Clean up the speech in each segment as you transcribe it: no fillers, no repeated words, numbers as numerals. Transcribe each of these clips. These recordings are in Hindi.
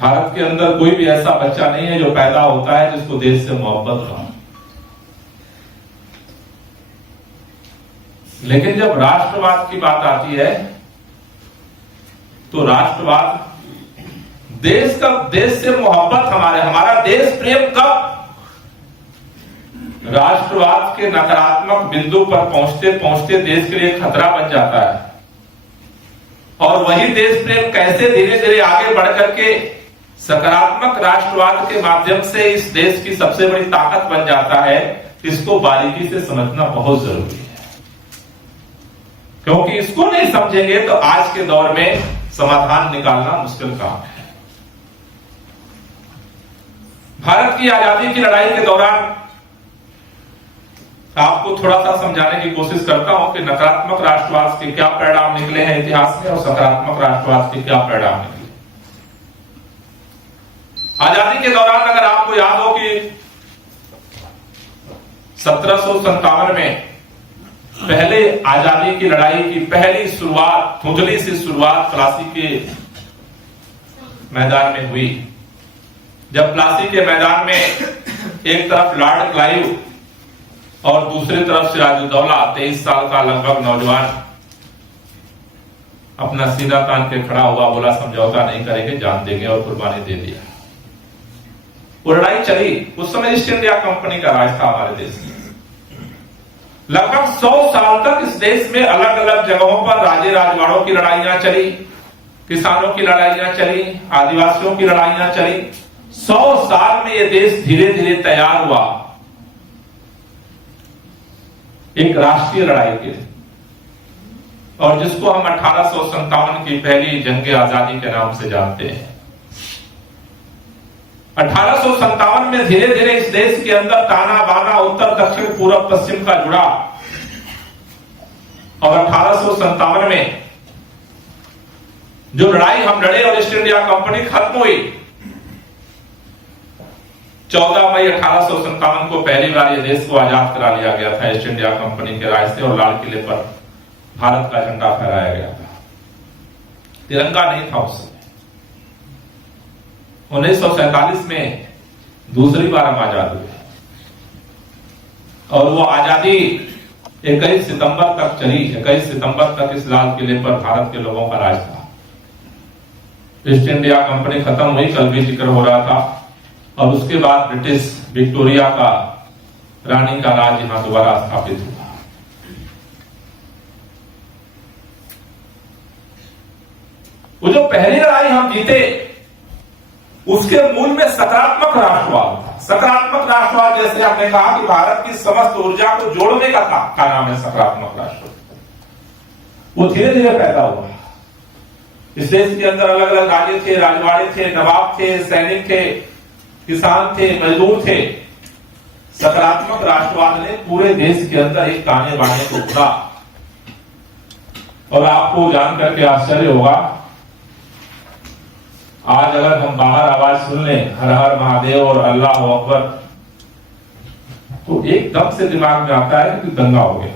भारत के अंदर कोई भी ऐसा बच्चा नहीं है जो पैदा होता है जिसको देश से मोहब्बत ना हो। लेकिन जब राष्ट्रवाद की बात आती है तो राष्ट्रवाद देश से मोहब्बत हमारा देश प्रेम कब राष्ट्रवाद के नकारात्मक बिंदु पर पहुंचते पहुंचते देश के लिए खतरा बन जाता है, और वही देश प्रेम कैसे धीरे धीरे आगे बढ़ करके सकारात्मक राष्ट्रवाद के माध्यम से इस देश की सबसे बड़ी ताकत बन जाता है, इसको बारीकी से समझना बहुत जरूरी है। क्योंकि इसको नहीं समझेंगे तो आज के दौर में समाधान निकालना मुश्किल काम है। भारत की आजादी की लड़ाई के दौरान आपको थोड़ा सा समझाने की कोशिश करता हूं कि नकारात्मक राष्ट्रवाद के क्या परिणाम निकले हैं इतिहास में और सकारात्मक राष्ट्रवाद के क्या परिणाम निकले। आजादी के दौरान अगर आपको याद हो कि 1757 में पहले आजादी की लड़ाई की पहली शुरुआत, धुंधली सी शुरुआत प्लासी के मैदान में हुई। जब प्लासी के मैदान में एक तरफ लॉर्ड क्लाइव और दूसरी तरफ सिराजुद्दौला 23 साल का लगभग नौजवान अपना सीना तान के खड़ा हुआ, बोला समझौता नहीं करेंगे, जान देंगे, और कुर्बानी दे दिया। वो लड़ाई चली। उस समय ईस्ट इंडिया कंपनी का राज था हमारे देश में। लगभग 100 साल तक इस देश में अलग अलग जगहों पर राजे राजवाड़ों की लड़ाइयां चली, किसानों की लड़ाइयां चली, आदिवासियों की लड़ाइयां चली। 100 साल में यह देश धीरे धीरे तैयार हुआ एक राष्ट्रीय लड़ाई के, और जिसको हम 1857 की पहली जंग आजादी के नाम से जानते हैं। 1857 में धीरे धीरे इस देश के अंदर ताना बाना उत्तर दक्षिण पूर्व पश्चिम का जुड़ा, और 1857 में जो लड़ाई हम लड़े और ईस्ट इंडिया कंपनी खत्म हुई, 14 मई 1857 को पहली बार यह देश को आजाद करा लिया गया था ईस्ट इंडिया कंपनी के राज से, और लाल किले पर भारत का झंडा फहराया गया था। तिरंगा नहीं था उस समय। 1947 में दूसरी बार हम आजाद हुए, और वो आजादी 21 सितंबर तक चली। 21 सितंबर तक इस लाल किले पर भारत के लोगों का राज था। ईस्ट इंडिया कंपनी खत्म हुई, कल भी जिक्र हो रहा था, और उसके बाद ब्रिटिश विक्टोरिया का रानी का राज यहां दोबारा स्थापित हुआ। वो जो पहली लड़ाई हम जीते उसके मूल में सकारात्मक राष्ट्रवाद था। सकारात्मक राष्ट्रवाद, जैसे आपने कहा कि भारत की समस्त ऊर्जा को जोड़ने का था, क्या नाम है सकारात्मक राष्ट्रवाद। वो धीरे धीरे पैदा हुआ। इस देश के अंदर अलग अलग राजे थे, राजवाड़े थे, नवाब थे, सैनिक थे, किसान थे, मजदूर थे। सकारात्मक राष्ट्रवाद ने पूरे देश के अंदर एक ताने बाने को उड़ा। और आपको जानकर के आश्चर्य होगा, आज अगर हम बाहर आवाज सुन लें हर हर महादेव और अल्लाह अकबर, तो एकदम से दिमाग में आता है कि दंगा हो गया।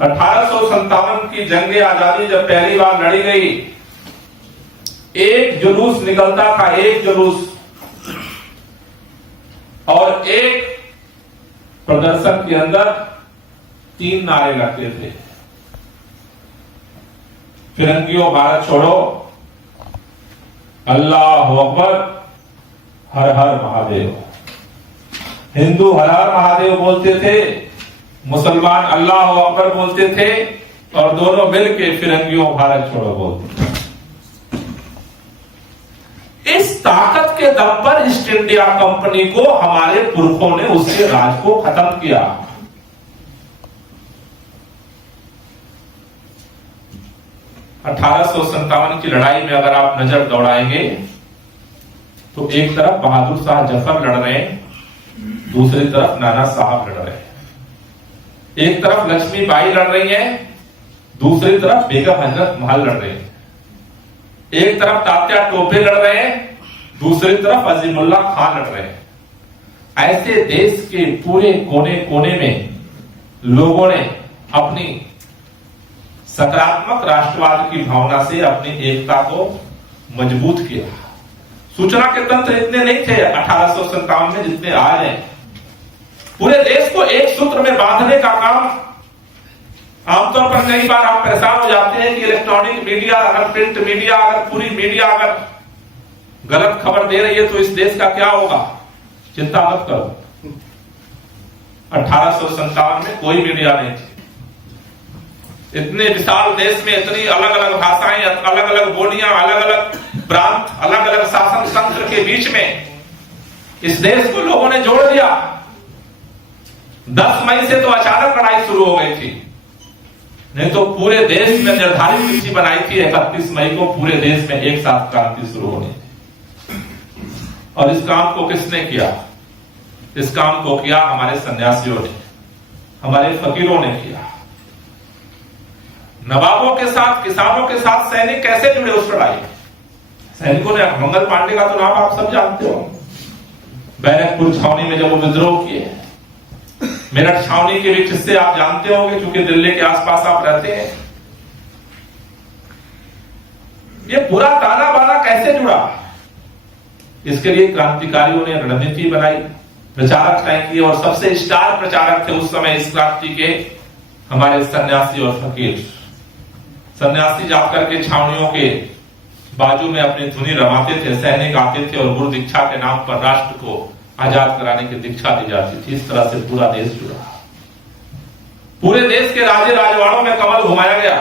1857 की जंग आजादी जब पहली बार लड़ी गई, एक जुलूस निकलता था, एक जुलूस, और एक प्रदर्शन के अंदर 3 नारे लगते थे। फिरंगियों भारत छोड़ो, अल्लाह अकबर, हर हर महादेव। हिंदू हर हर महादेव बोलते थे, मुसलमान अल्लाह अकबर बोलते थे, और दोनों मिलके फिरंगियों भारत छोड़ो बोलते थे। इस ताकत के दम पर ईस्ट इंडिया कंपनी को हमारे पुरखों ने उसके राज को खत्म किया। 1857 की लड़ाई में अगर आप नजर दौड़ाएंगे तो एक तरफ बहादुर शाह जफर लड़ रहे हैं, दूसरी तरफ नाना साहब लड़ रहे हैं। एक तरफ लक्ष्मीबाई लड़ रही है, दूसरी तरफ बेगम हजरत महल लड़ रहे हैं। एक तरफ तात्या टोपे लड़ रहे हैं, दूसरी तरफ अजीमुल्ला खान लड़ रहे हैं। ऐसे देश के पूरे कोने कोने में लोगों ने अपनी सकारात्मक राष्ट्रवाद की भावना से अपनी एकता को मजबूत किया। सूचना के तंत्र इतने नहीं थे 1857 में जितने आज हैं। पूरे देश को एक सूत्र में बांधने का काम, आमतौर पर कई बार आप परेशान हो जाते हैं कि इलेक्ट्रॉनिक मीडिया, अगर प्रिंट मीडिया, अगर पूरी मीडिया अगर गलत खबर दे रही है तो इस देश का क्या होगा। चिंता मत करो, 1857 में कोई मीडिया नहीं थी। इतने विशाल देश में इतनी अलग अलग भाषाएं, अलग अलग बोलियां, अलग अलग प्रांत, अलग अलग शासन तंत्र के बीच में इस देश को लोगों ने जोड़ दिया। 10 मई से तो अचानक लड़ाई शुरू हो गई थी, नहीं तो पूरे देश में निर्धारित तिथि बनाई थी 31 मई को पूरे देश में एक साथ क्रांति शुरू होनी थी। और इस काम को किसने किया? इस काम को किया हमारे सन्यासियों ने, हमारे फकीरों ने किया। नवाबों के साथ, किसानों के साथ सैनिक कैसे जुड़े उस लड़ाई? सैनिकों ने, मंगल पांडे का तो नाम आप सब जानते हो, बैरकपुर छावनी में जब वो विद्रोह किए, मेरठ छावनी के भी किस्से आप जानते होंगे क्योंकि दिल्ली के आसपास आप रहते हैं। ये पूरा ताना बाना कैसे जुड़ा? इसके लिए क्रांतिकारियों ने रणनीति बनाई, प्रचारक तय किए और सबसे स्टार प्रचारक थे उस समय इस क्रांति के हमारे सन्यासी और फकीर। सन्यासी जाकर के छावनियों के बाजू में अपनी धुनी रमाते थे, सैनिक आते थे और गुरु दीक्षा के नाम पर राष्ट्र को आजाद कराने की दीक्षा दी जाती थी। इस तरह से पूरा देश जुड़ा। पूरे देश के राजे राजवाड़ों में कमल घुमाया गया।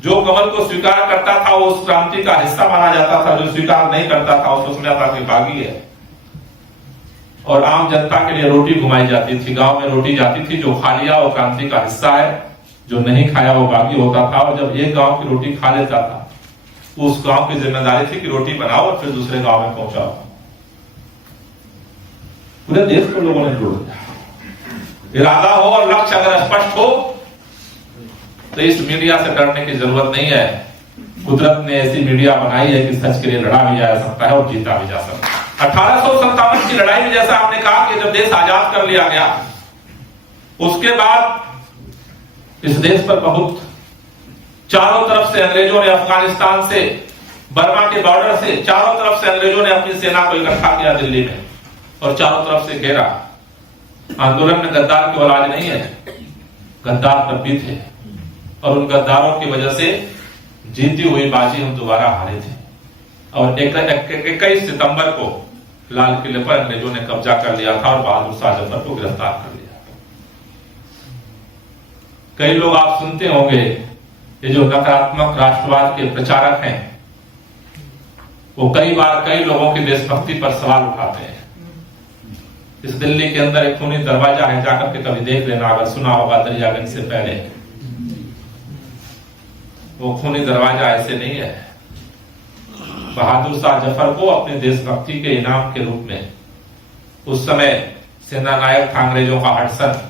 जो कमल को स्वीकार करता था वो उस क्रांति का हिस्सा माना जाता था, जो स्वीकार नहीं करता था उसको समझा था कि बागी है। और आम जनता के लिए रोटी घुमाई जाती थी, गांव में रोटी जाती थी, जो खा लिया वो क्रांति का हिस्सा है, जो नहीं खाया वो बागी होता था। और जब एक गांव की रोटी खा लेता था उस गांव की जिम्मेदारी थी कि रोटी बनाओ और फिर दूसरे गांव में पहुंचाओ। पूरे देश को लोगों ने जोड़ दिया। इरादा हो और लक्ष्य अगर स्पष्ट हो तो इस मीडिया से डरने की जरूरत नहीं है। कुदरत ने ऐसी मीडिया बनाई है कि सच के लिए लड़ा भी जा सकता है और जीता भी जा सकता है। 1857 की लड़ाई में जैसा आपने कहा कि जब देश आजाद कर लिया गया उसके बाद इस देश पर बहुत चारों तरफ से अंग्रेजों ने, अफगानिस्तान से, बर्मा के बॉर्डर से चारों तरफ से अंग्रेजों ने अपनी सेना को इकट्ठा किया दिल्ली में और चारों तरफ से घेरा। आंदोलन में गद्दार की औलाद नहीं है, गद्दार तब भी थे और उन गद्दारों की वजह से जीती हुई बाजी हम दोबारा हारे थे। और 21 सितंबर को लाल किले पर अंग्रेजों ने कब्जा कर लिया था और बहादुर शाह जफर को गिरफ्तार कर लिया। कई लोग आप सुनते होंगे, ये जो नकारात्मक राष्ट्रवाद के प्रचारक हैं वो कई बार कई लोगों की देशभक्ति पर सवाल उठाते हैं। इस दिल्ली के अंदर एक खूनी दरवाजा है, जाकर के कभी देख लेना अगर सुना होगा दरियागंज से पहले। वो खूनी दरवाजा ऐसे नहीं है। बहादुर शाह जफर को अपने देशभक्ति के इनाम के रूप में उस समय सेना नायक था अंग्रेजों का हडसन,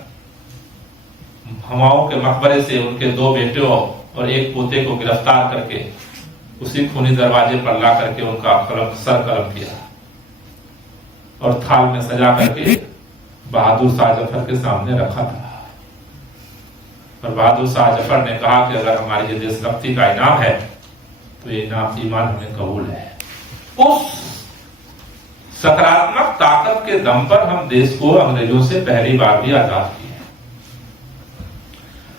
हमाओं के मकबरे से उनके 2 बेटों और 1 पोते को गिरफ्तार करके उसी खूनी दरवाजे पर ला करके उनका सर कलम किया और थाल में सजा करके बहादुर शाह जफर के सामने रखा था। और बहादुर शाह जफर ने कहा कि अगर हमारी ये देशभक्ति का इनाम है तो ये इनाम ईमान हमें कबूल है। उस सकारात्मक ताकत के दम पर हम देश को अंग्रेजों से पहली बार भी आजाद किए।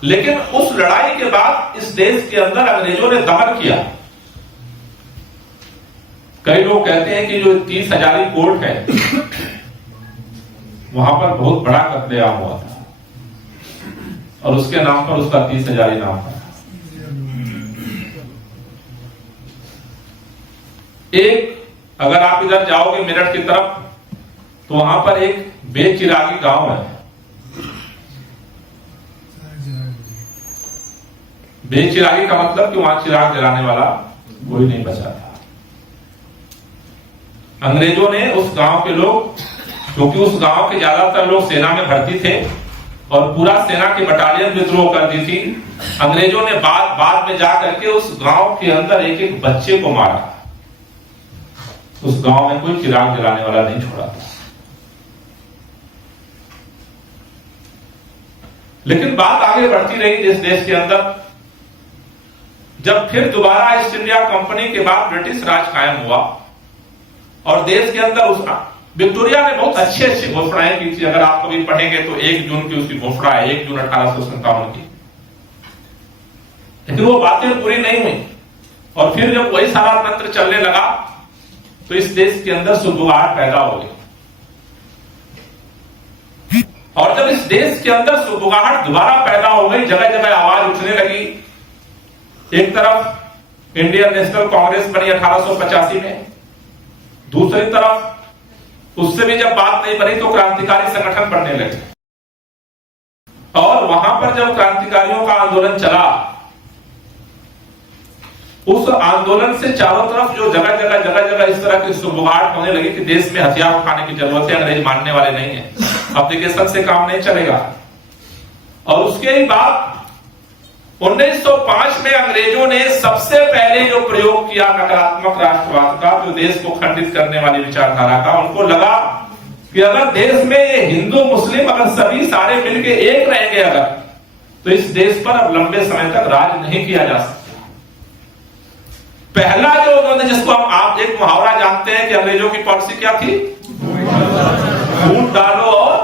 लेकिन उस लड़ाई के बाद इस देश के अंदर अंग्रेजों ने दमन किया। कई लोग कहते हैं कि जो 30 हजारी कोर्ट है वहां पर बहुत बड़ा कत्लेआम हुआ था और उसके नाम पर उसका 30 हजारी नाम था। एक अगर आप इधर जाओगे मेरठ की तरफ तो वहां पर एक बेचिरागी गांव है। बेचिरागी का मतलब कि वहां चिराग जलाने वाला कोई नहीं बचा था। अंग्रेजों ने उस गांव के लोग, क्योंकि उस गांव के ज्यादातर लोग सेना में भर्ती थे और पूरा सेना की बटालियन विद्रोह कर दी थी, अंग्रेजों ने बाद में जाकर के उस गांव के अंदर एक एक बच्चे को मारा। उस गांव में कोई चिराग जलाने वाला नहीं छोड़ा था। लेकिन बात आगे बढ़ती रही इस देश के अंदर जब फिर दोबारा ईस्ट इंडिया कंपनी के बाद ब्रिटिश राज कायम हुआ और देश के अंदर उस विक्टोरिया ने बहुत अच्छी अच्छी घोषणाएं की थी। अगर आप कभी पढ़ेंगे तो 1 जून की उसकी घोषणा है, 1 जून 1857 की, लेकिन वो बातें पूरी नहीं हुई। और फिर जब वही सारा तंत्र चलने लगा तो इस देश के अंदर सुगबुगाहट पैदा हो गई। और जब इस देश के अंदर सुगबुगाहट दोबारा पैदा हो गई, जगह जगह आवाज उठने लगी। एक तरफ इंडियन नेशनल कांग्रेस बनी 1885 में, दूसरी तरफ उससे भी जब बात नहीं बनी तो क्रांतिकारी संगठन बनने लगे। और वहां पर जब क्रांतिकारियों का आंदोलन चला, उस आंदोलन से चारों तरफ जो जगह जगह इस तरह की सुगबुगाहट होने लगी कि देश में हथियार उठाने की जरूरत है, अंग्रेज मानने वाले नहीं है, एप्लीकेशन से काम नहीं चलेगा। और उसके ही बाद 1905 में अंग्रेजों ने सबसे पहले जो प्रयोग किया नकारात्मक राष्ट्रवाद का, जो देश को खंडित करने वाली विचारधारा का, उनको लगा कि अगर देश में ये हिंदू मुस्लिम अगर सभी सारे मिलके एक रहेंगे अगर, तो इस देश पर अब लंबे समय तक राज नहीं किया जा सकता। पहला जो उन्होंने, जिसको आप एक मुहावरा जानते हैं कि अंग्रेजों की पॉलिसी क्या थी, वोट डालो। और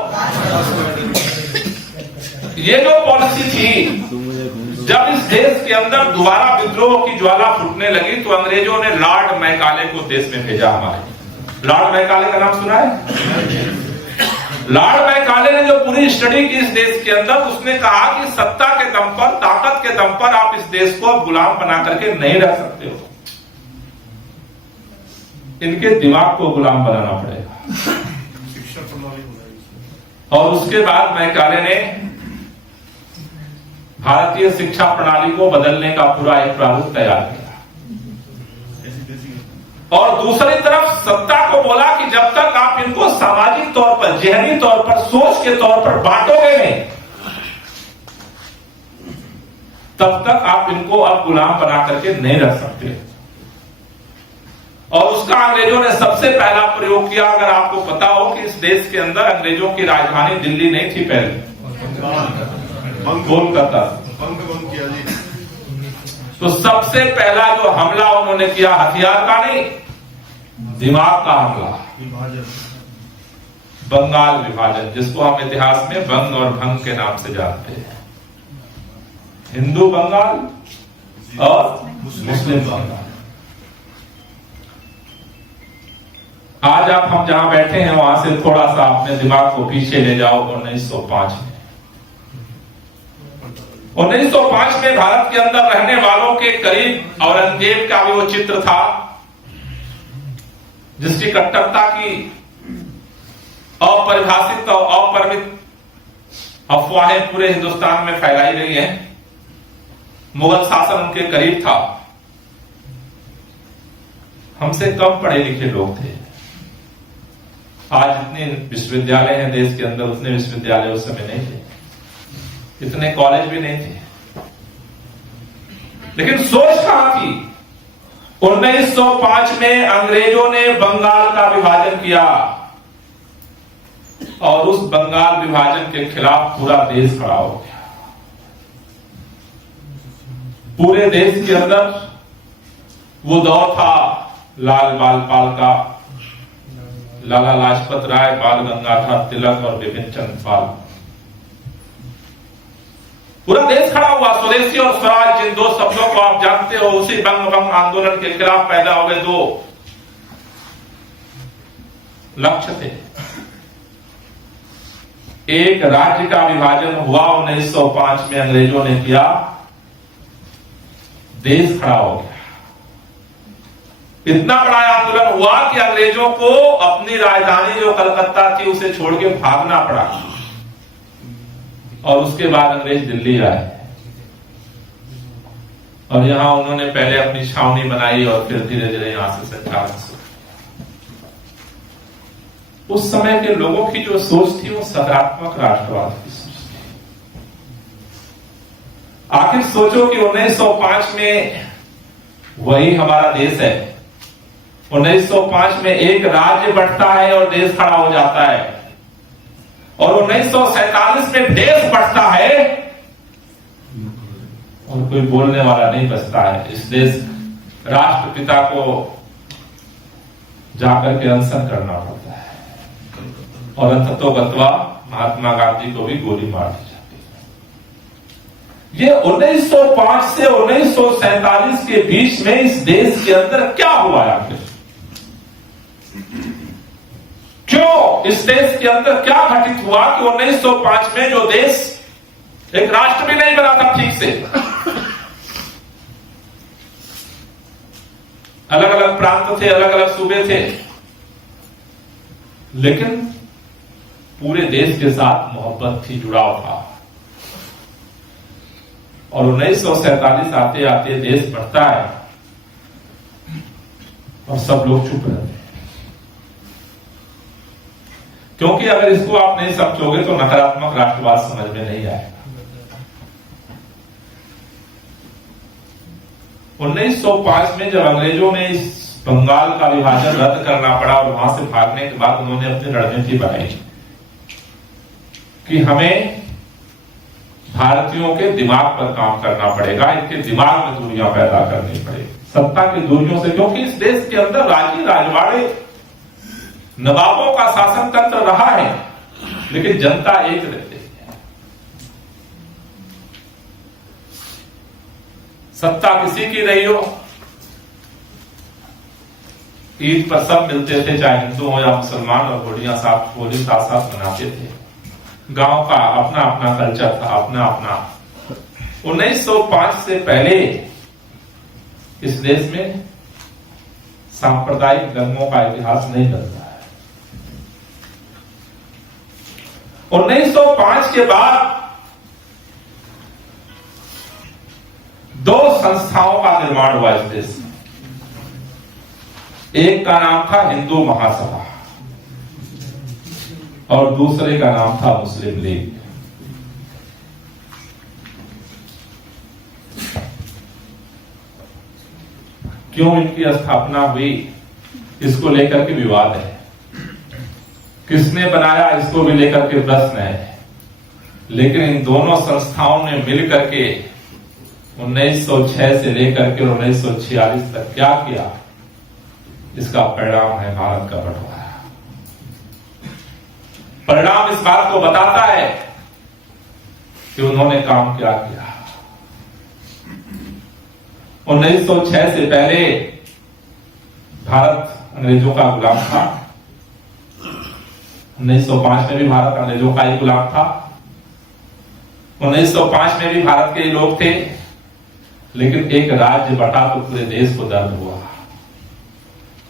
ये जो पॉलिसी थी, जब इस देश के अंदर दोबारा विद्रोह की ज्वाला फूटने लगी तो अंग्रेजों ने लॉर्ड मैकाले को देश में भेजा। हमारे लॉर्ड मैकाले का नाम सुना है? लॉर्ड मैकाले ने जो पूरी स्टडी की इस देश के अंदर, उसने कहा कि सत्ता के दम पर, ताकत के दम पर आप इस देश को गुलाम बना करके नहीं रख सकते हो, इनके दिमाग को गुलाम बनाना पड़ेगा। और उसके बाद मैकाले ने भारतीय शिक्षा प्रणाली को बदलने का पूरा एक प्रारूप तैयार किया। और दूसरी तरफ सत्ता को बोला कि जब तक आप इनको सामाजिक तौर पर, जहनी तौर पर, सोच के तौर पर बांटोगे नहीं, तब तक आप इनको अब गुलाम बना करके नहीं रख सकते। और उसका अंग्रेजों ने सबसे पहला प्रयोग किया। अगर आपको पता हो कि इस देश के अंदर अंग्रेजों की राजधानी दिल्ली नहीं थी पहले, कोलकाता, तो सबसे पहला जो हमला उन्होंने किया, हथियार का नहीं, दिमाग का हमला, बंगाल विभाजन, जिसको हम इतिहास में बंग और भंग के नाम से जानते हैं। हिंदू बंगाल और मुस्लिम बंगाल। आज आप हम जहां बैठे हैं वहां से थोड़ा सा अपने दिमाग को पीछे ले जाओ 1905 में। 1905 में भारत के अंदर रहने वालों के करीब औरंगजेब का भी वो चित्र था, जिसकी कट्टरता की अपरिभाषित और अपरिमित अफवाहें पूरे हिंदुस्तान में फैलाई गई हैं। मुगल शासन उनके करीब था। हमसे कम पढ़े लिखे लोग थे। आज जितने विश्वविद्यालय हैं देश के अंदर, उतने विश्वविद्यालय उस समय नहीं थे, इतने कॉलेज भी नहीं थे। लेकिन सोच कहां थी? 1905 में अंग्रेजों ने बंगाल का विभाजन किया और उस बंगाल विभाजन के खिलाफ पूरा देश खड़ा हो गया। पूरे देश के अंदर वो दौर था लाल बाल पाल का, लाला लाजपत राय, बाल गंगाधर तिलक और बिपिन चंद्र पाल। पूरा देश खड़ा हुआ। स्वदेशी और स्वराज, जिन दो शब्दों को आप जानते हो, उसी बंग भंग आंदोलन के खिलाफ पैदा हुए दो लक्ष्य थे। एक राज्य का विभाजन हुआ 1905 में, अंग्रेजों ने किया, देश खड़ा हो गया। इतना बड़ा आंदोलन हुआ कि अंग्रेजों को अपनी राजधानी जो कलकत्ता थी उसे छोड़ के भागना पड़ा। और उसके बाद अंग्रेज दिल्ली आए और यहां उन्होंने पहले अपनी छावनी बनाई और फिर धीरे धीरे यहां से संचालन शुरू। उस समय के लोगों की जो सोच थी वो सकारात्मक राष्ट्रवाद की सोच थी। आखिर सोचो कि 1905 में वही हमारा देश है। 1905 में एक राज्य बढ़ता है और देश खड़ा हो जाता है, और 1947 में देश बढ़ता है और कोई बोलने वाला नहीं बचता है। इस देश राष्ट्रपिता को जाकर के अनशन करना पड़ता है और अंततोगत्वा महात्मा गांधी को भी गोली मार दी जाती है। ये 1905 से 1947 के बीच में इस देश के अंदर क्या हुआ आखिर? क्यों इस देश के अंदर क्या घटित हुआ कि 1905 में जो देश एक राष्ट्र भी नहीं बना था ठीक से, अलग अलग प्रांत थे, अलग अलग सूबे थे, लेकिन पूरे देश के साथ मोहब्बत थी, जुड़ाव था। और 1947 आते आते देश बढ़ता है और सब लोग चुप रहते हैं, क्योंकि अगर इसको आप नहीं समझोगे तो नकारात्मक राष्ट्रवाद समझ में नहीं आएगा। 1905 में जब अंग्रेजों ने इस बंगाल का विभाजन रद्द करना पड़ा और वहां से भागने के बाद उन्होंने अपनी रणनीति बनाई कि हमें भारतीयों के दिमाग पर काम करना पड़ेगा, इनके दिमाग में दूरियां पैदा करनी पड़ेगी, सत्ता की दूरियों से, क्योंकि इस देश के अंदर राजी राजवाड़े नवाबों का शासन तंत्र रहा है, लेकिन जनता एक रहती है। सत्ता किसी की रही हो, ईद पर सब मिलते थे, चाहे हिंदू हो या मुसलमान, और होलियां साथ होली साथ साथ मनाते थे। गांव का अपना अपना कल्चर था, अपना अपना। 1905 से पहले इस देश में सांप्रदायिक दंगों का इतिहास नहीं बनता है। 1905 के बाद दो संस्थाओं का निर्माण हुआ इस देश में। एक का नाम था हिंदू महासभा और दूसरे का नाम था मुस्लिम लीग। क्यों इनकी स्थापना हुई, इसको लेकर के विवाद है। किसने बनाया, इसको भी लेकर के प्रश्न है। लेकिन इन दोनों संस्थाओं ने मिलकर के 1906 से लेकर के 1946 तक क्या किया, इसका परिणाम है भारत का बंटवारा। परिणाम इस बात को बताता है कि उन्होंने काम क्या किया। 1906 से पहले भारत अंग्रेजों का गुलाम था। 1905 में भी भारत अंग्रेजों का ही गुलाम था। 1905 में भी भारत के लोग थे, लेकिन एक राज्य बटा तो पूरे देश को दर्द हुआ।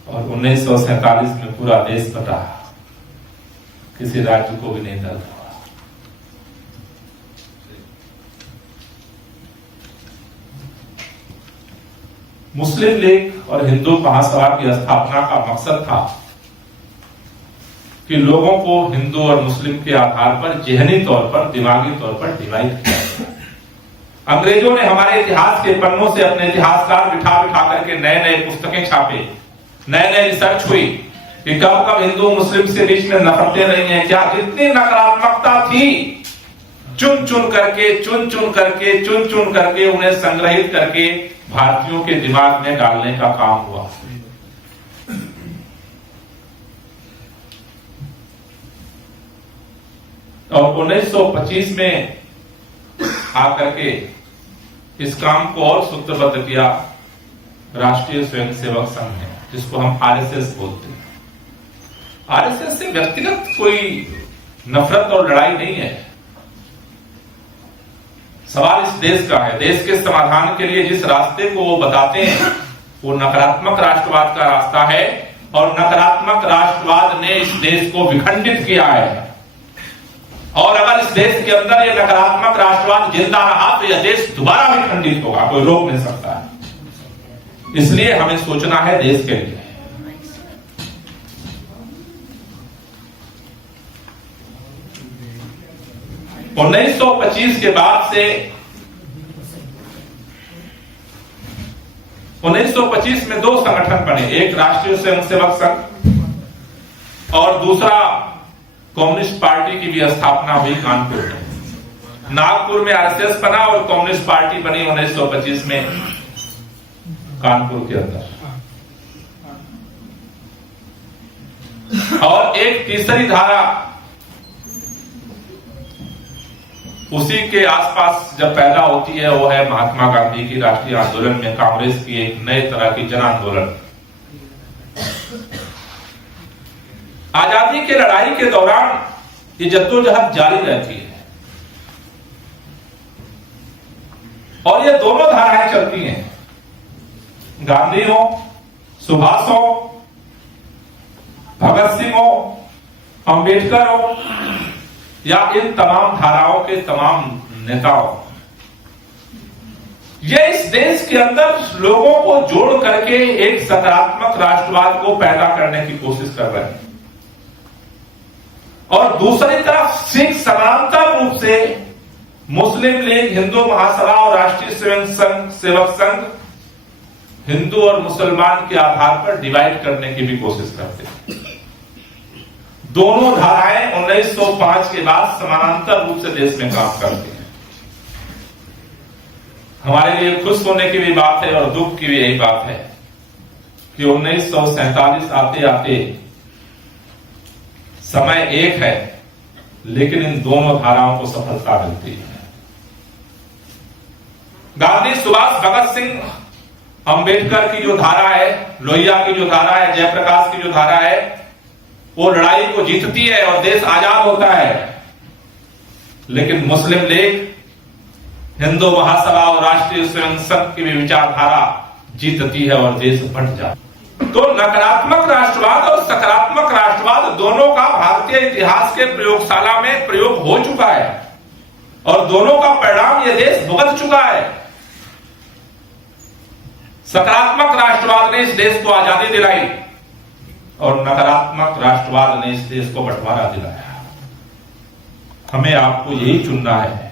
और 1947 में पूरा देश बटा, किसी राज्य को भी नहीं दर्द हुआ। मुस्लिम लीग और हिंदू महासभा की स्थापना का मकसद था कि लोगों को हिंदू और मुस्लिम के आधार पर जेहनी तौर पर, दिमागी तौर पर डिवाइड किया जाए। अंग्रेजों ने हमारे इतिहास के पन्नों से अपने इतिहासकार बिठा बिठा करके नए नए पुस्तकें छापे, नए नए रिसर्च हुई कि कब कब हिंदू मुस्लिम के बीच में नफरतें रही हैं, क्या जितनी नकारात्मकता थी, चुन चुन करके उन्हें संग्रहित करके भारतीयों के दिमाग में डालने का काम हुआ। और 1925 में आकर के इस काम को और सूत्रबद्ध किया राष्ट्रीय स्वयंसेवक संघ ने, जिसको हम आरएसएस बोलते हैं। आरएसएस से व्यक्तिगत कोई नफरत और लड़ाई नहीं है। सवाल इस देश का है। देश के समाधान के लिए जिस रास्ते को वो बताते हैं वो नकारात्मक राष्ट्रवाद का रास्ता है, और नकारात्मक राष्ट्रवाद ने इस देश को विखंडित किया है। और अगर इस देश के अंदर ये नकारात्मक राष्ट्रवाद जिंदा रहा तो यह देश दोबारा भी खंडित होगा, कोई रोक नहीं सकता है। इसलिए हमें सोचना है देश के लिए। और 1925 के बाद से 1925 में दो संगठन बने, एक राष्ट्रीय स्वयंसेवक संघ और दूसरा कम्युनिस्ट पार्टी की भी स्थापना हुई कानपुर में। नागपुर में आरएसएस बना और कम्युनिस्ट पार्टी बनी 1925 में कानपुर के अंदर। और एक तीसरी धारा उसी के आसपास जब पैदा होती है, वो है महात्मा गांधी की राष्ट्रीय आंदोलन में कांग्रेस की एक नए तरह की जन आंदोलन। आजादी की लड़ाई के दौरान ये जद्दोजहद जारी रहती है और ये दोनों धाराएं चलती हैं, गांधी हो, सुभाष हो, भगत सिंह हो, अंबेडकर हो, या इन तमाम धाराओं के तमाम नेताओं। ये इस देश के अंदर लोगों को जोड़ करके एक सकारात्मक राष्ट्रवाद को पैदा करने की कोशिश कर रहे हैं और दूसरी तरफ सिख समानांतर रूप से मुस्लिम लीग, हिंदू महासभा और राष्ट्रीय सेवक संघ हिंदू और मुसलमान के आधार पर डिवाइड करने की भी कोशिश करते हैं। दोनों धाराएं 1905 के बाद समानांतर रूप से देश में काम करती हैं। हमारे लिए खुश होने की भी बात है और दुख की भी यही बात है कि 1947 आते आते समय एक है, लेकिन इन दोनों धाराओं को सफलता मिलती है। गांधी, सुभाष, भगत सिंह, अंबेडकर की जो धारा है, लोहिया की जो धारा है, जयप्रकाश की जो धारा है, वो लड़ाई को जीतती है और देश आजाद होता है। लेकिन मुस्लिम लीग, हिंदू महासभा और राष्ट्रीय स्वयं संघ की भी विचारधारा जीतती है और देश बंट जाता है। तो नकारात्मक राष्ट्रवाद और सकारात्मक राष्ट्रवाद दोनों का भारतीय इतिहास के प्रयोगशाला में प्रयोग हो चुका है और दोनों का परिणाम यह देश भुगत चुका है। सकारात्मक राष्ट्रवाद ने इस देश को आजादी दिलाई और नकारात्मक राष्ट्रवाद ने इस देश को बंटवारा दिलाया। हमें आपको यही चुनना है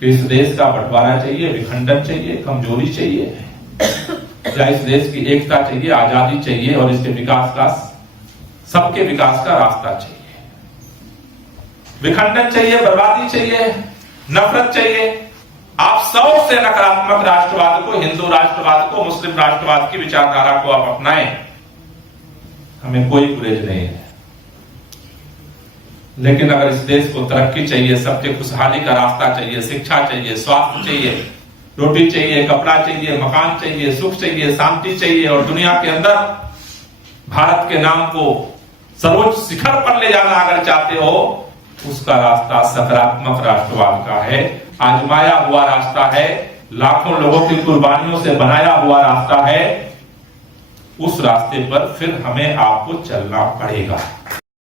कि इस देश का बंटवारा चाहिए, विखंडन चाहिए, कमजोरी चाहिए, या इस देश की एकता चाहिए, आजादी चाहिए और इसके विकास का, सबके विकास का रास्ता चाहिए। विखंडन चाहिए, बर्बादी चाहिए, नफरत चाहिए। आप 100 से नकारात्मक राष्ट्रवाद को, हिंदू राष्ट्रवाद को, मुस्लिम राष्ट्रवाद की विचारधारा को आप अपनाएं, हमें कोई गुरेज नहीं है। लेकिन अगर इस देश को तरक्की चाहिए, सबके खुशहाली का रास्ता चाहिए, शिक्षा चाहिए, स्वास्थ्य चाहिए, रोटी चाहिए, कपड़ा चाहिए, मकान चाहिए, सुख चाहिए, शांति चाहिए और दुनिया के अंदर भारत के नाम को सर्वोच्च शिखर पर ले जाना अगर चाहते हो, उसका रास्ता सकारात्मक राष्ट्रवाद का है। आजमाया हुआ रास्ता है, लाखों लोगों की कुर्बानियों से बनाया हुआ रास्ता है। उस रास्ते पर फिर हमें आपको चलना पड़ेगा।